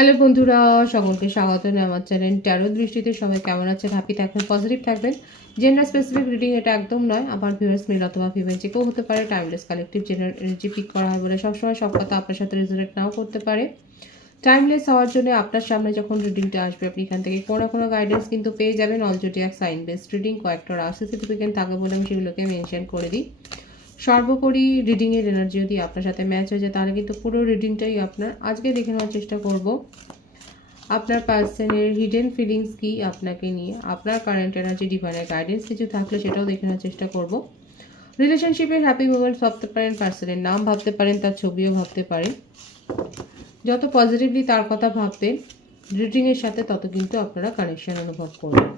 Hello বন্ধুরা, সকলকে স্বাগত আমার চ্যানেল ট্যারো দৃষ্টিতে। সবাই কেমন আছেন? হ্যাপি থাকবেন, পজিটিভ থাকবেন। জেন্ডার স্পেসিফিক রিডিং এটা একদম নয়। আবার ভিউয়ার্স মেল অথবা ফিমেল যে কেউ হতে পারে। Timeless collective general energy pick করা হয় বলে সবসময় সব কথা আপনার সাথে রেজোনেট নাও করতে পারে। টাইমলেস হওয়ার জন্য আপনার সামনে যখন রিডিংটা আসবে আপনি এখান থেকে কোনো কোনো গাইডেন্স কিন্তু পেয়ে যাবেন। All zodiac sign based reading কয়েকটা রাশি সার্টিফিকেট থাকে বলে আমি সেগুলোকে মেনশন করে দিই। সর্বোপরি রিডিংয়ের এনার্জি যদি আপনার সাথে ম্যাচ হয়ে যায় তাহলে কিন্তু পুরো রিডিংটাই আপনার। আজকে দেখে নেওয়ার চেষ্টা করব আপনার পার্সনের হিডেন ফিলিংস কি আপনাকে নিয়ে, আপনার কারেন্ট এনার্জি, ডিভাইনের গাইডেন্স কিছু থাকলে সেটাও দেখে নেওয়ার চেষ্টা করব। রিলেশনশিপের হ্যাপি মোমেন্টস ভাবতে পারেন, পার্সনের নাম ভাবতে পারেন, তার ছবিও ভাবতে পারেন। যত পজিটিভলি তার কথা ভাববেন রিডিংয়ের সাথে তত কিন্তু আপনারা কানেকশন অনুভব করবেন।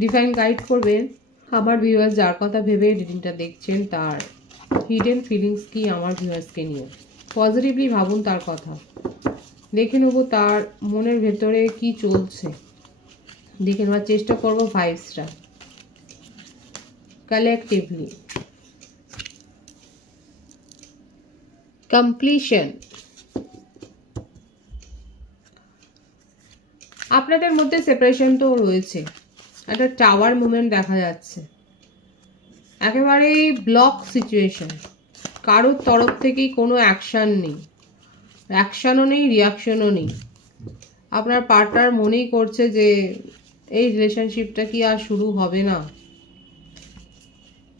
ডিভাইন গাইড করবেন আমার ভিউয়ার্স যার কথা ভেবে রিডিংটা দেখছেন তার হিডেন ফিলিংস কি আমার ভিউয়ার্সকে নিয়ে। পজিটিভলি ভাবুন তার কথা, দেখে নেব তার মনের ভেতরে কি চলছে, দেখে নেওয়ার চেষ্টা করব ভাইবসটা কালেকটিভলি। কমপ্লিশন, আপনাদের মধ্যে সেপারেশন তো রয়েছে, একটা টাওয়ার মুভমেন্ট দেখা যাচ্ছে, একেবারেই ব্লক সিচুয়েশন, কারোর তরফ থেকেই কোনো অ্যাকশান নেই, অ্যাকশানও নেই, রিয়াকশনও নেই। আপনার পার্টনার মনেই করছে যে এই রিলেশনশিপটা কি আর শুরু হবে না,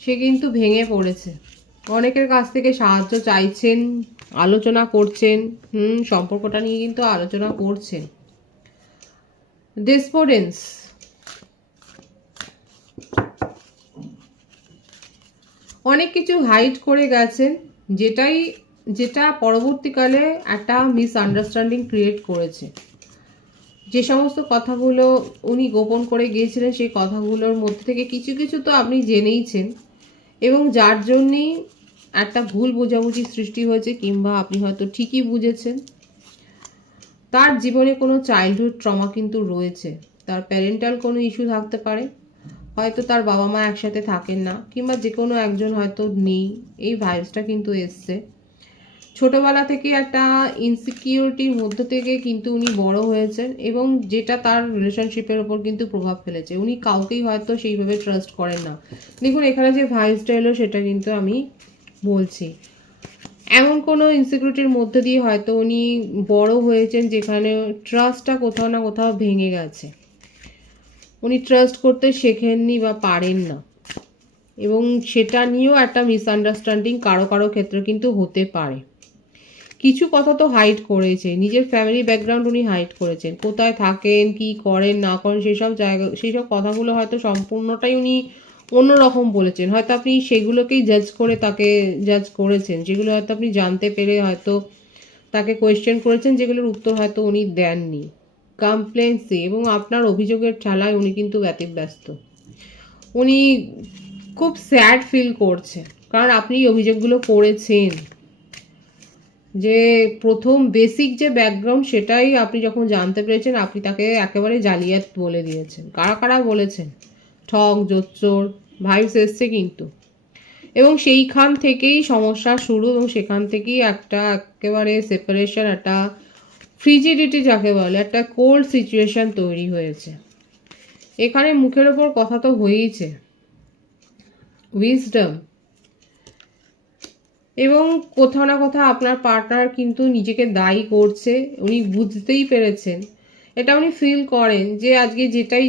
সে কিন্তু ভেঙে পড়েছে। অনেকের কাছ থেকে সাহায্য চাইছেন, আলোচনা করছেন, সম্পর্কটা নিয়ে কিন্তু আলোচনা করছেন। ডেসপোরেন্স, অনেক কিছু হাইড করে গেছেন, যেটা পরবর্তীকালে একটা মিসআন্ডারস্ট্যান্ডিং ক্রিয়েট করেছে। যে সমস্ত কথাগুলো উনি গোপন করে গিয়েছিলেন সেই কথাগুলোর মধ্যে থেকে কিছু কিছু তো আপনি জেনেইছেন, এবং যার জন্যেই একটা ভুল বোঝাবুঝি সৃষ্টি হয়েছে, কিংবা আপনি হয়তো ঠিকই বুঝেছেন। তার জীবনে কোনো চাইল্ডহুড ট্রমা কিন্তু রয়েছে, তার প্যারেন্টাল কোনো ইস্যু থাকতে পারে, হয়তো তার বাবা মা একসাথে থাকেন না, কিংবা যে কোনো একজন হয়তো নেই, এই ভাইবসটা কিন্তু এসছে। ছোটবেলা থেকে একটা ইনসিকিউরিটির মধ্যে থেকে কিন্তু উনি বড় হয়েছেন, এবং যেটা তার রিলেশনশিপের ওপর কিন্তু প্রভাব ফেলেছে। উনি কাউকেই হয়তো সেইভাবে ট্রাস্ট করেন না। দেখুন এখানে যে ভাইবসটা এলো সেটা কিন্তু আমি বলছি, এমন কোনো ইনসিকিউরিটির মধ্যে দিয়ে হয়তো উনি বড় হয়েছেন যেখানে ট্রাস্টটা কোথাও না কোথাও ভেঙে গেছে। উনি ট্রাস্ট করতে শেখেননি বা পারেন না, এবং সেটা নিয়েও একটা মিসআন্ডারস্ট্যান্ডিং কারো কারো ক্ষেত্রে কিন্তু হতে পারে। কিছু কথা তো হাইড করেছে, নিজের ফ্যামিলি ব্যাকগ্রাউন্ড উনি হাইড করেছেন, কোথায় থাকেন, কি করেন না করেন, সেসব কথাগুলো হয়তো সম্পূর্ণটাই উনি অন্যরকম বলেছেন। হয়তো আপনি সেগুলোকেই জাজ করে তাকে জাজ করেছেন, যেগুলো হয়তো আপনি জানতে পেরে হয়তো তাকে কোয়েশ্চেন করেছেন, যেগুলোর উত্তর হয়তো উনি দেননি। কমপ্লেন্সি এবং আপনার অভিযোগের ঠেলায় উনি কিন্তু ব্যতিব্যস্ত। উনি খুব স্যাড ফিল করছে, কারণ আপনি অভিযোগগুলো করেছেন। যে প্রথম বেসিক যে ব্যাকগ্রাউন্ড সেটাই আপনি যখন জানতে পেরেছেন, আপনি তাকে একেবারে জালিয়াত বলে দিয়েছেন। কারা কারা বলেছেন? ঠক, জোচ্চোর ভাইবস এসছে কিন্তু, এবং সেইখান থেকেই সমস্যা শুরু, এবং সেখান থেকেই একটা একেবারে সেপারেশন, একটা ফ্রিজিডিটি যাকে বলে, একটা কোল্ড সিচুয়েশন তৈরি হয়েছে। এখানে মুখের ওপর কথা তো হয়েইছে, উইজডম, এবং কোথাও না কোথাও আপনার পার্টনার কিন্তু নিজেকে দায়ী করছে। উনি বুঝতেই পেরেছেন, এটা উনি ফিল করেন যে আজকে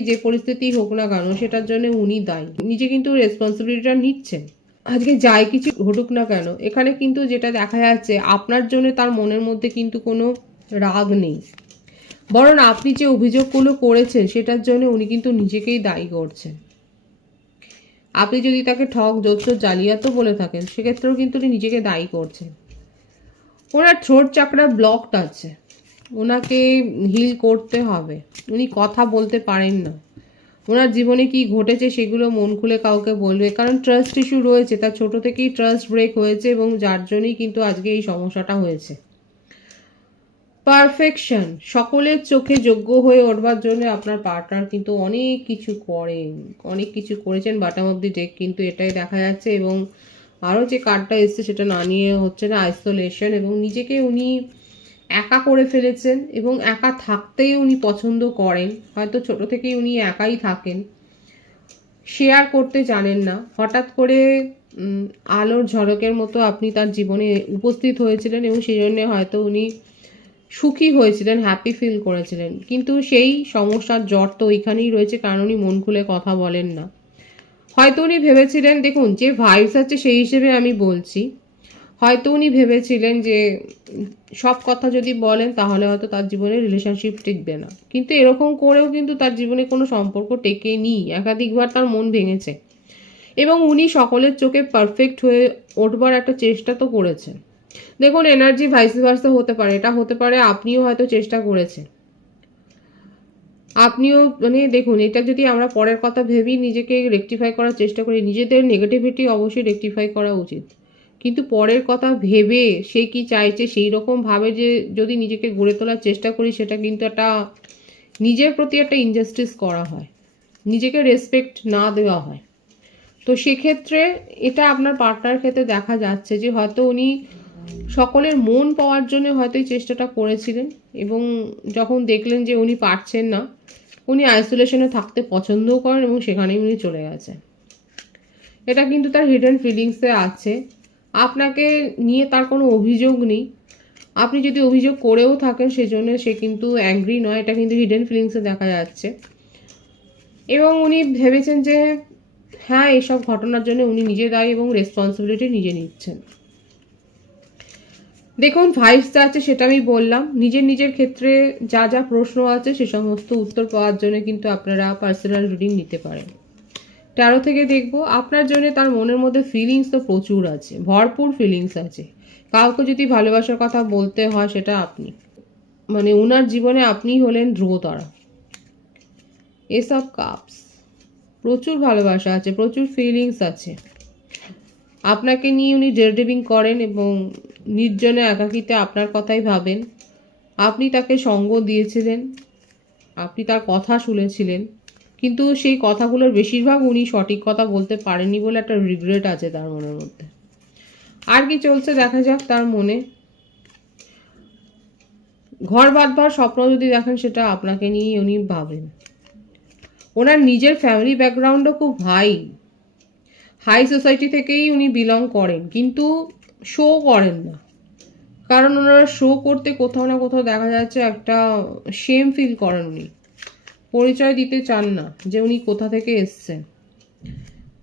যে পরিস্থিতি হোক না কেন সেটার জন্য উনি দায়ী। নিজে কিন্তু রেসপন্সিবিলিটিটা নিচ্ছেন। আজকে যাই কিছু ঘটুক না কেন, এখানে কিন্তু যেটা দেখা যাচ্ছে আপনার জন্য তার মনের মধ্যে কিন্তু কোনো রাগ নেই, বরং আপনি যে অভিযোগগুলো করেছেন সেটার জন্য উনি কিন্তু নিজেকেই দায়ী করছেন। আপনি যদি তাকে ঠক, জোচ্চোর, জালিয়াতও বলে থাকেন সেক্ষেত্রেও কিন্তু উনি নিজেকে দায়ী করছেন। ওনার থ্রোট চাকরা ব্লকড আছে, ওনাকে হিল করতে হবে। উনি কথা বলতে পারেন না, ওনার জীবনে কি ঘটেছে সেগুলো মন খুলে কাউকে বলবে, কারণ ট্রাস্ট ইস্যু রয়েছে, তার ছোট থেকেই ট্রাস্ট ব্রেক হয়েছে, এবং যার জন্যই কিন্তু আজকে এই সমস্যাটা হয়েছে। পারফেকশন, সকলের চোখে যোগ্য হয়ে উঠবার জন্য আপনার পার্টনার কিন্তু অনেক কিছু করেন, অনেক কিছু করেছেন। বটম অফ দি ডেক কিন্তু এটাই দেখা যাচ্ছে, এবং আরও যে কার্ডটা এসছে সেটা না নিয়ে হচ্ছে না, আইসোলেশন, এবং নিজেকে উনি একা করে ফেলেছেন এবং একা থাকতেই উনি পছন্দ করেন। হয়তো ছোট থেকেই উনি একাই থাকেন, শেয়ার করতে জানেন না। হঠাৎ করে আলোর ঝলকের মতো আপনি তার জীবনে উপস্থিত হয়েছিলেন এবং সেই জন্য হয়তো উনি সুখী হয়েছিলেন, হ্যাপি ফিল করেছিলেন। কিন্তু সেই সমস্যার জট তো ওইখানেই রয়েছে, কারণ উনি মন খুলে কথা বলেন না। হয়তো উনি ভেবেছিলেন, দেখুন যে ভাইবস আছে সেই হিসেবে আমি বলছি, হয়তো উনি ভেবেছিলেন যে সব কথা যদি বলেন তাহলে হয়তো তার জীবনে রিলেশনশিপ টিকবে না। কিন্তু এরকম করেও কিন্তু তার জীবনে কোনো সম্পর্ক টেকেনি, একাধিকবার তার মন ভেঙেছে এবং উনি সকলের চোখে পারফেক্ট হয়ে উঠবার একটা চেষ্টা তো করেছেন। দেখুন, এনার্জি ভাইস ভার্সা হতে পারে, এটা হতে পারে আপনিও হয়তো চেষ্টা করেছেন, আপনিও মানে দেখুন, এটা যদি আমরা পরের কথা ভেবেই নিজেকে রেকটিফাই করার চেষ্টা করি, নিজেদের নেগেটিভিটি অবশ্যই রেকটিফাই করা উচিত, কিন্তু পরের কথা ভেবে সে কি চাইছে সেই রকম ভাবে যে যদি নিজেকে গড়ে তোলার চেষ্টা করি, সেটা কিন্তু একটা নিজের প্রতি একটা ইনজাস্টিস করা হয়, নিজেকে রেসপেক্ট না দেওয়া হয়। তো সেক্ষেত্রে এটা আপনার পার্টনার ক্ষেত্রে দেখা যাচ্ছে যে হয়তো উনি সকলের মন পাওয়ার জন্য হয়তো এই চেষ্টাটা করেছিলেন এবং যখন দেখলেন যে উনি পারছেন না, উনি আইসোলেশনে থাকতে পছন্দও করেন এবং সেখানেই উনি চলে গেছেন। এটা কিন্তু তার হিডেন ফিলিংসে আছে। আপনাকে নিয়ে তার কোনো অভিযোগ নেই, আপনি যদি অভিযোগ করেও থাকেন সেজন্য সে কিন্তু অ্যাংরি নয়, এটা কিন্তু হিডেন ফিলিংসে দেখা যাচ্ছে। এবং উনি ভেবেছেন যে হ্যাঁ, এইসব ঘটনার জন্য উনি নিজে দায়ী এবং রেসপন্সিবিলিটি নিজে নিচ্ছেন। দেখুন, ভাইবসটা আছে সেটা আমি বললাম, নিজের নিজের ক্ষেত্রে যা যা প্রশ্ন আছে সে সমস্ত উত্তর পাওয়ার জন্য কিন্তু আপনারা পার্সোনাল রিডিং নিতে পারেন। ট্যারো থেকে দেখবো আপনার জন্য তার মনের মধ্যে ফিলিংস তো প্রচুর আছে, ভরপুর ফিলিংস আছে। কাউকে যদি ভালোবাসার কথা বলতে হয় সেটা আপনি, মানে ওনার জীবনে আপনি হলেন ধ্রুবতারা। এসব কাপস, প্রচুর ভালোবাসা আছে, প্রচুর ফিলিংস আছে। আপনাকে নিয়ে উনি ডেয়ারডেভিং করেন এবং নির্জনে একাকিতে আপনার কথাই ভাবেন। আপনি তাকে সঙ্গ দিয়েছিলেন, আপনি তার কথা শুনেছিলেন, কিন্তু সেই কথাগুলোর বেশিরভাগ উনি সঠিক কথা বলতে পারেননি বলে একটা রিগ্রেট আছে তার মনের মধ্যে। আর কি চলছে দেখা যাক তার মনে। ঘর বাঁধবার স্বপ্ন যদি দেখেন সেটা আপনাকে নিয়েই উনি ভাবেন। ওনার নিজের ফ্যামিলি ব্যাকগ্রাউন্ডও খুব হাই সোসাইটি থেকেই উনি বিলং করেন, কিন্তু শো করেন না, কারণ ওনারা শো করতে কোথাও না কোথাও দেখা যাচ্ছে একটা শেম ফিল করেন, উনি পরিচয় দিতে চান না যে উনি কোথা থেকে এসছেন।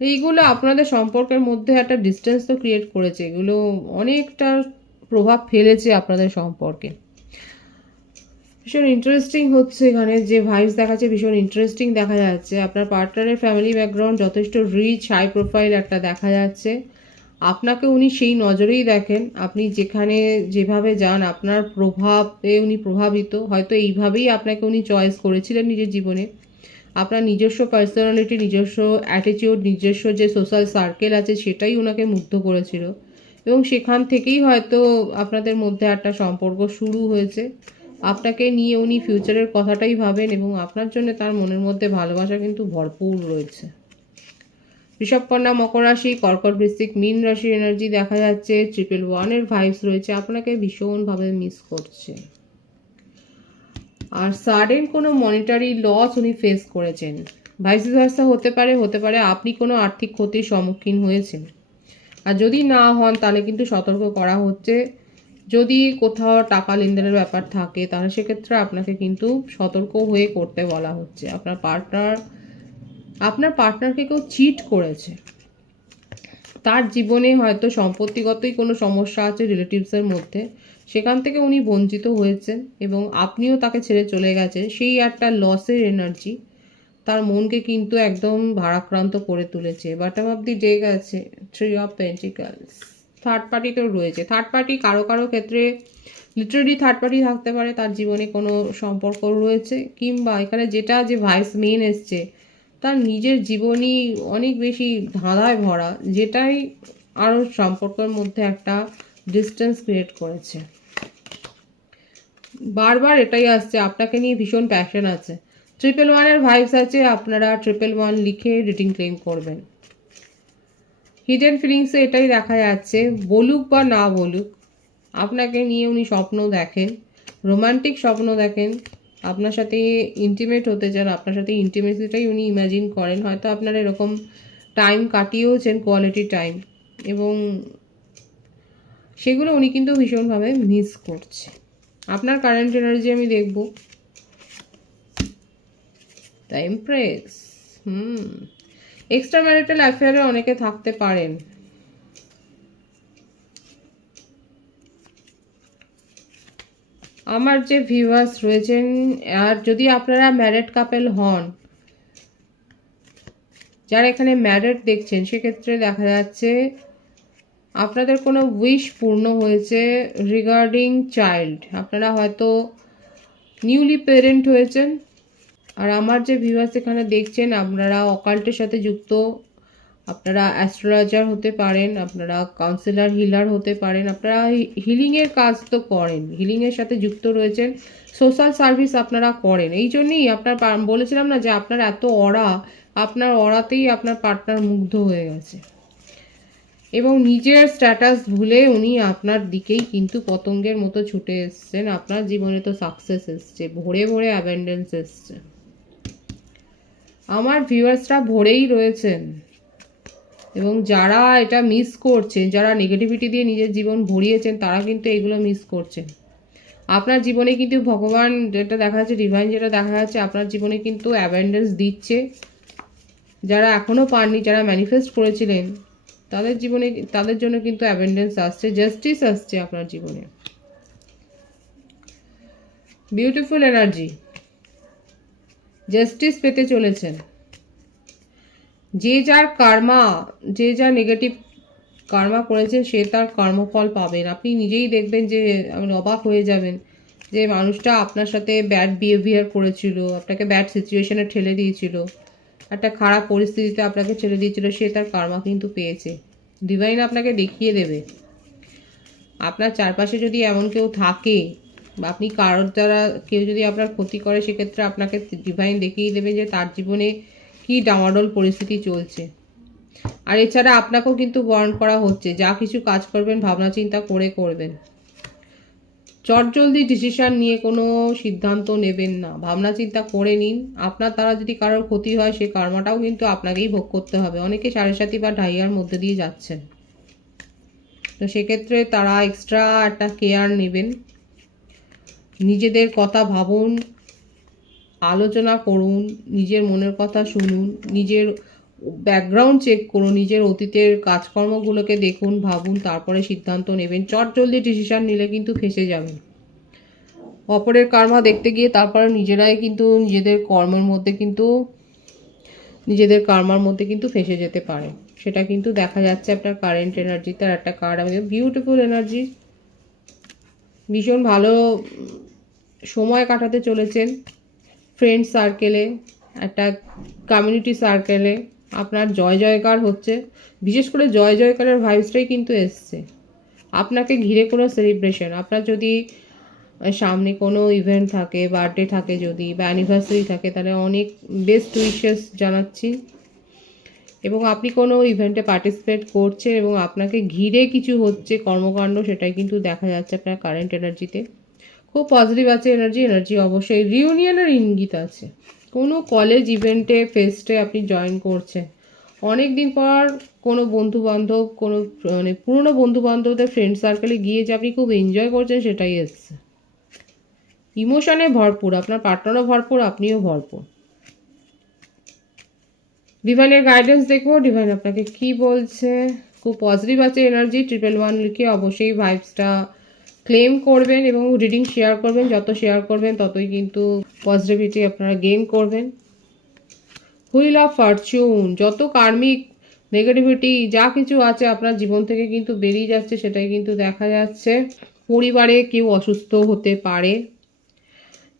এইগুলো আপনাদের সম্পর্কের মধ্যে একটা ডিস্টেন্স তো ক্রিয়েট করেছে, এগুলো অনেকটা প্রভাব ফেলেছে আপনাদের সম্পর্কে। ভীষণ ইন্টারেস্টিং হচ্ছে, এখানে যে ভাইবস দেখাচ্ছে ভীষণ ইন্টারেস্টিং দেখা যাচ্ছে। আপনার পার্টনারের ফ্যামিলি ব্যাকগ্রাউন্ড যথেষ্ট রিচ, হাই প্রোফাইল একটা দেখা যাচ্ছে। আপনাকে উনি সেই নজরেই দেখেন, আপনি যেখানে যেভাবে যান আপনার প্রভাবে উনি প্রভাবিত, হয়তো এইভাবেই আপনাকে উনি চয়েস করেছিলেন নিজের জীবনে। আপনার নিজস্ব পার্সোনালিটি, নিজস্ব অ্যাটিটিউড, নিজস্ব যে সোশ্যাল সার্কেল আছে সেটাই ওনাকে মুগ্ধ করেছিল এবং সেখান থেকেই হয়তো আপনাদের মধ্যে একটা সম্পর্ক শুরু হয়েছে। আপনাকে নিয়ে উনি ফিউচারের কথাটাই ভাবেন এবং আপনার জন্য তার মনের মধ্যে ভালোবাসা কিন্তু ভরপুর রয়েছে। ঋষভ, কন্যা, মকর রাশি, কর্কট, বৃশ্চিক, মীন রাশির এনার্জি দেখা যাচ্ছে। 111-এর ভাইবস রয়েছে, আপনাকে ভীষণভাবে মিস করছে। আর সাডেন কোনো মনিটারি লস উনি ফেস করেছেন। ভাইস ভার্সা হতে পারে আপনি কোনো আর্থিক ক্ষতির সম্মুখীন হয়েছেন। আর যদি না হন তাহলে কিন্তু সতর্ক করা হচ্ছে, যদি কোথাও টাকা লেনদেনের ব্যাপার থাকে তাহলে সেক্ষেত্রে আপনাকে কিন্তু সতর্ক হয়ে করতে বলা হচ্ছে। আপনার পার্টনারকে কেউ চিট করেছে, তার জীবনে হয়তো সম্পত্তিগতই কোনো সমস্যা আছে রিলেটিভসের মধ্যে, সেখান থেকে উনি বঞ্চিত হয়েছেন এবং আপনিও তাকে ছেড়ে চলে গেছেন। সেই একটা লসের এনার্জি তার মনকে কিন্তু একদম ভারাক্রান্ত করে তুলেছে। বটম অফ দি ডেক আছে 3 অফ পেন্টিকলস। থার্ড পার্টিতেও রয়েছে। থার্ড পার্টি কারো কারো ক্ষেত্রে লিটারেলি থার্ড পার্টি থাকতে পারে, তার জীবনে কোনো সম্পর্ক রয়েছে, কিংবা এখানে যেটা যে ভাইস মেন এসছে তার নিজের জীবনই অনেক বেশি ধাঁধায় ভরা, যেটাই আরও সম্পর্কের মধ্যে একটা ডিস্টেন্স ক্রিয়েট করেছে। বারবার এটাই আসছে, আপনাকে নিয়ে ভীষণ প্যাশন আছে। 111-এর ভাইবস আছে, আপনারা 111 লিখে রিডিং ক্লেম করবেন। হিডেন ফিলিংসে এটাই দেখা যাচ্ছে, বলুক বা না বলুক আপনাকে নিয়ে উনি স্বপ্ন দেখেন, রোমান্টিক স্বপ্ন দেখেন, আপনার সাথে ইন্টিমেট হতে চান, আপনার সাথে ইন্টিমেসিটাই উনি ইমাজিন করেন। হয়তো আপনারা এরকম টাইম কাটিয়েওছেন, কোয়ালিটি টাইম, এবং সেগুলো উনি কিন্তু ভীষণভাবে মিস করছে। আপনার কারেন্ট এনার্জি আমি দেখব। The empress. এক্সট্রা ম্যারিটাল অ্যাফেয়ারে অনেকে থাকতে পারেন। আমার যে ভিউয়ার্স রয়েছেন, আর যদি আপনারা ম্যারিড কাপেল হন, যারা এখানে ম্যারিড দেখছেন, সেক্ষেত্রে দেখা যাচ্ছে আপনাদের কোনো উইশ পূর্ণ হয়েছে রিগার্ডিং চাইল্ড। আপনারা হয়তো নিউলি প্যারেন্ট হয়েছেন। আর আমার যে ভিউয়ার্স এখানে দেখছেন, আপনারা অকাল্টের সাথে যুক্ত, আপনারা অ্যাস্ট্রোলজার হতে পারেন, আপনারা কাউন্সিলর হিলার হতে পারেন, আপনারা হিলিংয়ের কাজ তো করেন, হিলিংয়ের সাথে যুক্ত রয়েছেন, সোশ্যাল সার্ভিস আপনারা করেন। এই জন্যই আপনার বলেছিলাম না যে আপনার এত অরা, আপনার অরাতেই আপনার পার্টনার মুগ্ধ হয়ে গেছে, এবং নিজের স্ট্যাটাস ভুলে উনি আপনার দিকেই কিন্তু পতঙ্গের মতো ছুটে এসছেন। আপনার জীবনে তো সাকসেস এসছে, ভরে ভরে অ্যাবেন্ডেন্স এসছে। আমার ভিউয়ার্সরা ভরেই রয়েছেন, এবং যারা এটা মিস করছেন, যারা নেগেটিভিটি দিয়ে নিজের জীবন ভরিয়েছেন, তারা কিন্তু এগুলো মিস করছেন। আপনার জীবনে কিন্তু ভগবান যেটা দেখা যাচ্ছে, ডিভাইন যেটা দেখা যাচ্ছে, আপনার জীবনে কিন্তু অ্যাবেন্ডেন্স দিচ্ছে। যারা এখনও পাননি, যারা ম্যানিফেস্ট করেছিলেন, তাদের জীবনে, তাদের জন্য কিন্তু অ্যাবেন্ডেন্স আসছে, জাস্টিস আসছে আপনার জীবনে। বিউটিফুল এনার্জি, জাস্টিস পেতে চলেছেন। যে যার কার্মা, যে যা নেগেটিভ কার্মা করেছেন, সে তার কর্মফল পাবেন। আপনি নিজেই দেখবেন যে আপনি অবাক হয়ে যাবেন যে মানুষটা আপনার সাথে ব্যাড বিহেভিয়ার করেছিল, আপনাকে ব্যাড সিচুয়েশনে ঠেলে দিয়েছিল, একটা খারাপ পরিস্থিতিতে আপনাকে ঠেলে দিয়েছিল, সে তার কার্মা কিন্তু পেয়েছে। ডিভাইন আপনাকে দেখিয়ে দেবে। আপনার চারপাশে যদি এমন কেউ থাকে, বা আপনি কারোর দ্বারা কেউ যদি আপনার ক্ষতি করে, সেক্ষেত্রে আপনাকে ডিভাইন দেখিয়ে দেবে যে তার জীবনে কি ডামাডোল পরিস্থিতি চলছে। আর এছাড়া আপনাকেও কিন্তু ওয়ার্ন করা হচ্ছে, যা কিছু কাজ করবেন ভাবনা চিন্তা করে করবেন। চটজলদি ডিসিশন নিয়ে কোনো সিদ্ধান্ত নেবেন না, ভাবনা চিন্তা করে নিন। আপনার দ্বারা যদি কারোর ক্ষতি হয়, সেই কর্মটাও কিন্তু আপনাকেই ভোগ করতে হবে। অনেকে 7.5 বা 2.5 মধ্যে দিয়ে যাচ্ছেন, তো সেক্ষেত্রে তারা এক্সট্রা একটা কেয়ার নেবেন। নিজেদের কথা ভাবুন, আলোচনা করুন, নিজের মনের কথা শুনুন, নিজের ব্যাকগ্রাউন্ড চেক করুন, নিজের অতীতের কাজকর্মগুলোকে দেখুন, ভাবুন, তারপরে সিদ্ধান্ত নেবেন। চটজলদি ডিসিশন নিলে কিন্তু ফেঁসে যাবেন। অপরের কর্ম দেখতে গিয়ে তারপরে নিজেরাই কিন্তু নিজেদের কর্মের মধ্যে কিন্তু নিজেদের কর্মার মধ্যে কিন্তু ফেঁসে যেতে পারে। সেটা কিন্তু দেখা যাচ্ছে আপনার কারেন্ট এনার্জিতে। আর একটা কার্ড আমাদের বিউটিফুল এনার্জি, ভীষণ ভালো সময় কাটাতে চলেছেন ফ্রেন্ড সার্কেলে, একটা কমিউনিটি সার্কেলে। আপনার জয় জয়কার হচ্ছে, বিশেষ করে জয় জয়কারের ভাইবসটাই কিন্তু এসছে। আপনাকে ঘিরে কোনো সেলিব্রেশন, আপনার যদি সামনে কোনো ইভেন্ট থাকে, বার্থডে থাকে যদি, বা অ্যানিভার্সারি থাকে, তাহলে অনেক বেস্ট উইশেস জানাচ্ছি। এবং আপনি কোনো ইভেন্টে পার্টিসিপেট করছেন এবং আপনাকে ঘিরে কিছু হচ্ছে কর্মকাণ্ড, সেটাই কিন্তু দেখা যাচ্ছে আপনার কারেন্ট এনার্জিতে। খুব পজিটিভ আছে এনার্জি অবশ্যই। রিউনিয়নের ইঙ্গিত আছে, কোনো কলেজ ইভেন্টে, ফেস্টে আপনি জয়েন করছেন। অনেক দিন পর কোনো বন্ধুবান্ধব, কোনো মানে পুরনো বন্ধুবান্ধবদের ফ্রেন্ড সার্কেলে গিয়ে যে আপনি খুব এনজয় করছেন, সেটাই এসছে। ইমোশনে ভরপুর, আপনার পার্টনারও ভরপুর, আপনিও ভরপুর। ডিভাইনের গাইডেন্স দেখবো, ডিভাইন আপনাকে কি বলছে। খুব পজিটিভ আছে এনার্জি। 111 লিখে অবশ্যই ভাইবসটা ক্লেম করবেন এবং রিডিং শেয়ার করবেন। যত শেয়ার করবেন ততই কিন্তু পজিটিভিটি আপনারা গেইন করবেন। হুইল অফ ফরচুন, যত কার্মিক নেগেটিভিটি যা কিছু আছে আপনার জীবন থেকে কিন্তু বেরিয়ে যাচ্ছে, সেটাই কিন্তু দেখা যাচ্ছে। পরিবারে কেউ অসুস্থ হতে পারে,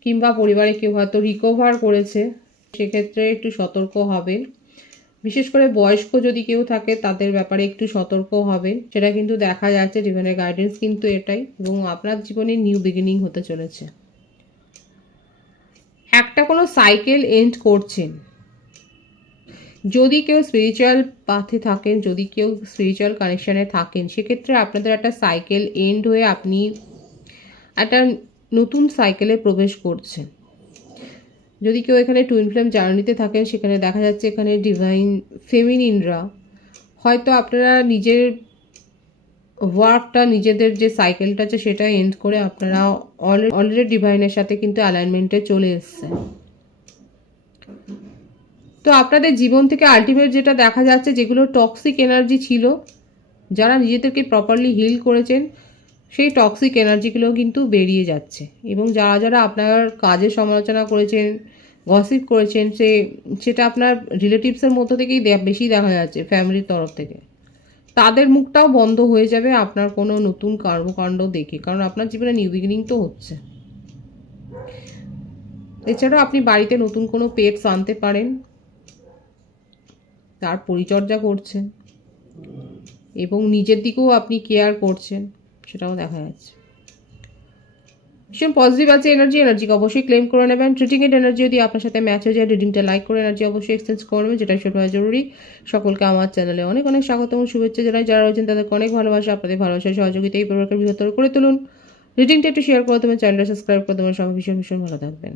কিংবা পরিবারে কেউ হয়তো রিকভার করেছে, সেক্ষেত্রে একটু সতর্ক হবেন। বিশেষ করে বয়স্ক যদি কেউ থাকে, তাদের ব্যাপারে একটু সতর্ক হবেন, সেটা কিন্তু দেখা যাচ্ছে। ডিভাইনের গাইডেন্স কিন্তু এটাই, এবং আপনার জীবনে নিউ বিগিনিং হতে চলেছে। একটা কোনো সাইকেল এন্ড করছেন, যদি কেউ স্পিরিচুয়াল পাথে থাকেন, যদি কেউ স্পিরিচুয়াল কানেকশানে থাকেন, সেক্ষেত্রে আপনাদের একটা সাইকেল এন্ড হয়ে আপনি একটা নতুন সাইকেলে প্রবেশ করছে। যদি কেউ এখানে টুইন ফ্লেম জার্নিতে থাকেন, সেখানে দেখা যাচ্ছে এখানে ডিভাইন ফেমিনিনরা হয়তো আপনারা নিজের ওয়ার্কটা, নিজেদের যে সাইকেলটা আছে সেটা এন্ড করে আপনারা অলরেডি ডিভাইনের সাথে কিন্তু অ্যালাইনমেন্টে চলে এসছে। তো আপনাদের জীবন থেকে আলটিমেট যেটা দেখা যাচ্ছে, যেগুলো টক্সিক এনার্জি ছিল, যারা নিজেদেরকে প্রপারলি হিল করেছেন, সেই টক্সিক এনার্জিগুলো কিন্তু বেরিয়ে যাচ্ছে। এবং যারা যারা আপনার কাজের সমালোচনা করেছেন, গসিপ করেছেন, সেটা আপনার রিলেটিভসের মধ্য থেকেই বেশি দেখা যাচ্ছে, ফ্যামিলির তরফ থেকে, তাদের মুখটাও বন্ধ হয়ে যাবে আপনার কোনো নতুন কর্মকাণ্ড দেখে, কারণ আপনার জীবনে নিউ বিগিনিং তো হচ্ছে। এছাড়াও আপনি বাড়িতে নতুন কোনো পেটস আনতে পারেন, তার পরিচর্যা করছেন এবং নিজের দিকেও আপনি কেয়ার করছেন, সেটাও দেখা যাচ্ছে। ভীষণ পজিটিভ আছে এনার্জিকে অবশ্যই ক্লেম করে নেবেন। ট্রিটিং এর এনার্জি যদি আপনার সাথে ম্যাচ হয়ে যায়, রিডিংটা লাইক করে এনার্জি অবশ্যই এক্সচেঞ্জ করবেন, যেটা ছোট হয় জরুরি। সকলকে আমার চ্যানেলে অনেক অনেক স্বাগত এবং শুভেচ্ছা জানাই। যারা রয়েছেন তাদেরকে অনেক ভালোবাসা, আপনাদের ভালোবাসা সহযোগিতা এই প্রকার বৃহত্তর করে তুলুন। রিডিংটা একটু শেয়ার করে দেবেন, চ্যানেলটা সাবস্ক্রাইব করে দেবেন। সবাই ভীষণ ভীষণ ভালো থাকবেন।